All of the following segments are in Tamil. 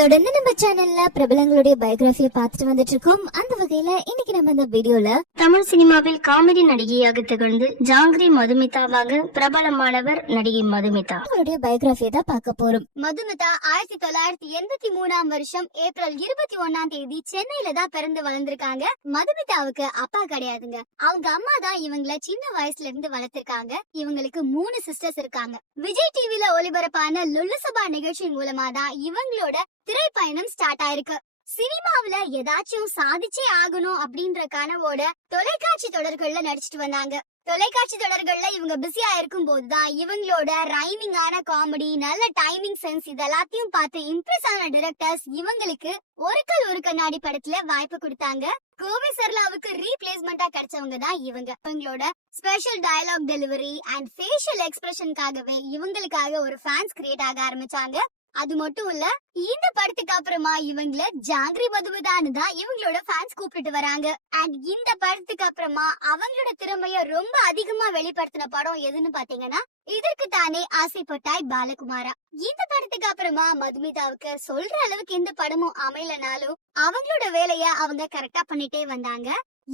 தொடர்ந்து நம்ம சேனல்ல பிரபலங்களுடைய பயோகிராஃபியை பார்த்துட்டு வந்துட்டு இருக்கோம். அந்த வகையில இன்னைக்கு நம்ம இந்த வீடியோல தமிழ் சினிமாவில் காமெடி நடிகையாக திகழ்ந்து ஜாங்கிரி மதுமிதாவாக பிரபலமானவர் நடிகை மதுமிதா. அவருடைய பயோகிராஃபியை தான் பார்க்க போறோம். மதுமிதா 1983 ஏப்ரல் 21 சென்னையில தான் பிறந்து வளர்ந்திருக்காங்க. மதுமிதாவுக்கு அப்பா கிடையாதுங்க. அவங்க அம்மா தான் இவங்கள சின்ன வயசுல இருந்து வளர்த்திருக்காங்க. இவங்களுக்கு 3 சிஸ்டர்ஸ் இருக்காங்க. விஜய் டிவில ஒளிபரப்பான லுல்லுசபா நிகழ்ச்சி மூலமா தான் இவங்களோட திரைப்பயணம் ஸ்டார்ட் ஆயிருக்கு. சினிமாவில ஏதாச்சும் சாதிச்சே ஆகணும் அப்படின்ற கனவோட தொலைக்காட்சி தொடர்கள்ல நடிச்சிட்டு வந்தாங்க. தொலைக்காட்சி தொடர்கள்ல இவங்க பிஸியா இருக்கும் போதுதான் இவங்களோட ரைமிங்கான காமெடி, நல்ல டைமிங் சென்ஸ் இதெல்லாத்தையும் பார்த்து இம்ப்ரெஸ் ஆன டைரக்டர்ஸ் இவங்களுக்கு ஒரு கண்ணாடி படத்துல வாய்ப்பு கொடுத்தாங்க. கோவை சர்லாவுக்கு ரீப்ளேஸ்மெண்டா கிடைச்சவங்க தான் இவங்க. இவங்களோட special dialogue delivery and facial எக்ஸ்பிரஷனுக்காகவே இவங்களுக்காக ஒரு ஃபேன்ஸ் கிரியேட் ஆக ஆரம்பிச்சாங்க. அது மட்டும் இல்ல, இந்த படத்துக்கு அப்புறமா இவங்கள ஜாங்கிரி மதுமிதான்னு தான் இவங்களோட ஃபேன்ஸ் கூப்பிட்டு வராங்க. அண்ட் இந்த படத்துக்கு அப்புறமா அவங்களோட திறமைய ரொம்ப அதிகமா வெளிப்படுத்தின படம் எதுன்னு பாத்தீங்கன்னா இதற்கு தானே ஆசைப்பட்டாய் பாலகுமாரா. இந்த படத்துக்கு அப்புறமா மதுமிதாவுக்கு சொல்ற அளவுக்கு எந்த படமும் அமையலனாலும் அவங்களோட வேலைய அவங்க கரெக்டா பண்ணிட்டே வந்தாங்க.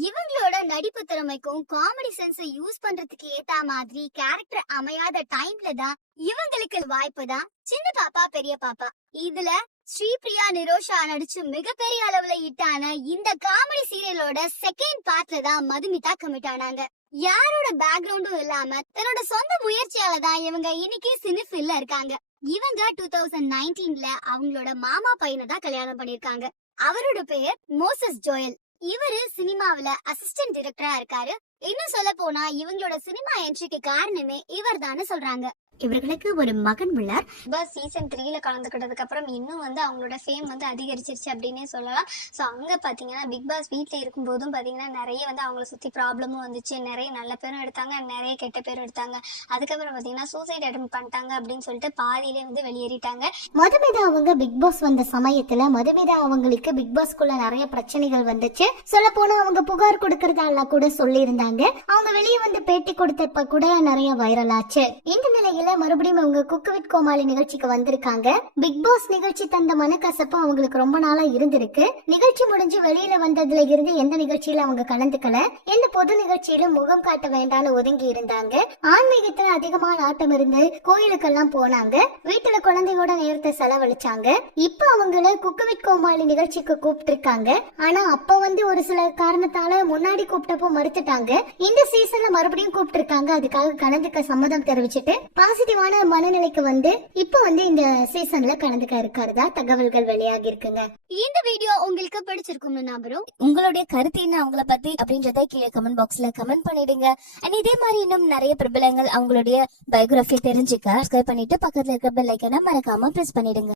இவங்களோட நடிப்பு திறமைக்கும் காமெடி சென்ஸ் யூஸ் பண்றதுக்கு ஏத்த மாதிரி கேரக்டர் அமையாத டைம்ல தான் இவங்களுக்கு வாய்ப்பு தான் சின்ன பாப்பா பெரிய பாப்பா. இதுல ஸ்ரீபிரியா நிரோஷா நடிச்சு மிகப்பெரிய அளவுல ஹிட்டான இந்த காமெடி சீரியலோட செகண்ட் பார்ட்ல தான் மதுமிதா கமிட் ஆனாங்க. யாரோட பேக்ரவுண்டும் இல்லாம தன்னோட சொந்த முயற்சியால தான் இவங்க இன்னைக்கு சினிஃபில்ல இருக்காங்க. இவங்க 2019ல அவங்களோட மாமா பையனை தான் கல்யாணம் பண்ணிருக்காங்க. அவரோட பெயர் மோசஸ் ஜோயல். இவரு சினிமாவில அசிஸ்டன்ட் டைரக்டரா இருக்காரு. இன்னும் சொல்ல போனா இவங்களோட சினிமா என்ட்ரிக்கு காரணமே இவர் தான்னு சொல்றாங்க. இவர்களுக்கு ஒரு மகன் உள்ளார். பஸ் சீசன் 3ல கலந்துக்கிட்டதுக்கு அப்புறம் இன்னும் அவங்களோட ஃபேம் அதிகரிச்சிருச்சு அப்படின்னே சொல்லலாம். ஸோ அங்க பாத்தீங்கன்னா பிக் பாஸ் வீட்டுல இருக்கும் போதும் பாத்தீங்கன்னா நிறைய அவங்கள சுத்தி ப்ராப்ளமும் வந்துச்சு. நிறைய நல்ல பேரும் எடுத்தாங்க, நிறைய கெட்ட பேரும் எடுத்தாங்க. அதுக்கப்புறம் பாத்தீங்கன்னா சூசைட் அட்டம் பண்ணிட்டாங்க அப்படின்னு சொல்லிட்டு பாதியிலே வெளியேறிட்டாங்க. மதுமிதா அவங்க பிக் பாஸ் வந்த சமயத்துல மதுமிதா அவங்களுக்கு பிக் பாஸ்க்குள்ள நிறைய பிரச்சனைகள் வந்துச்சு. சொல்ல போனா அவங்க புகார் கொடுக்கறதெல்லாம் கூட சொல்லி இருந்தாங்க. அவங்க வெளியே வந்து பேட்டி கொடுத்தப்ப கூட நிறைய வைரல் ஆச்சு. இந்த நிலையில மறுபடியும் அவங்க குக் வித் கோமாளி நிகழ்ச்சிக்கு வந்திருக்காங்க. பிக் பாஸ் நிகழ்ச்சி தந்த மனக்கசப்பு அவங்களுக்கு ரொம்ப நாளா இருந்திருக்கு. நிகழ்ச்சி முடிஞ்சு வெளியில வந்ததுல இருந்து எந்த நிகழ்ச்சியில அவங்க கலந்துக்கல. எந்த பொது நிகழ்ச்சியில முகம் காட்ட வேண்டாம்னு ஒதுங்கி இருந்தாங்க. ஆன்மீகத்துல அதிகமான நாட்டம் இருந்து கோயிலுக்கெல்லாம் போனாங்க. வீட்டுல குழந்தையோட நேரத்தை செலவழிச்சாங்க. இப்ப அவங்கள குக் வித் கோமாளி நிகழ்ச்சிக்கு கூப்பிட்டு இருக்காங்க. ஆனா அப்ப ஒரு சில காரணத்தால முன்னாடி கூப்பிட்டப்போ மறுத்துட்டாங்க. இந்த சீசன்ல மறுபடியும் கூப்பிட்டு இருக்காங்க. அதுக்காக கலந்துக்க சம்மதம் தெரிவிச்சுட்டு பாசிட்டிவான மனநிலைக்கு இப்ப இந்த சீசன்ல கலந்துக்க இருக்கிறதா தகவல்கள் வெளியாகி இருக்குங்க. இந்த வீடியோ உங்களுக்கு பிடிச்சிருக்கும்னு நம்புறோம். உங்களுடைய கருத்து என்ன அவங்கள பத்தி அப்படின்றத கீழே கமெண்ட் பாக்ஸ்ல கமெண்ட் பண்ணிடுங்க. அண்ட் இதே மாதிரி இன்னும் நிறைய பிரபலங்கள் அவங்களுடைய பயோகிராஃபி தெரிஞ்சுக்க சப்ஸ்கிரைப் பண்ணிட்டு பக்கத்துல இருக்க பெல் ஐகானை மறக்காம பிரஸ் பண்ணிடுங்க.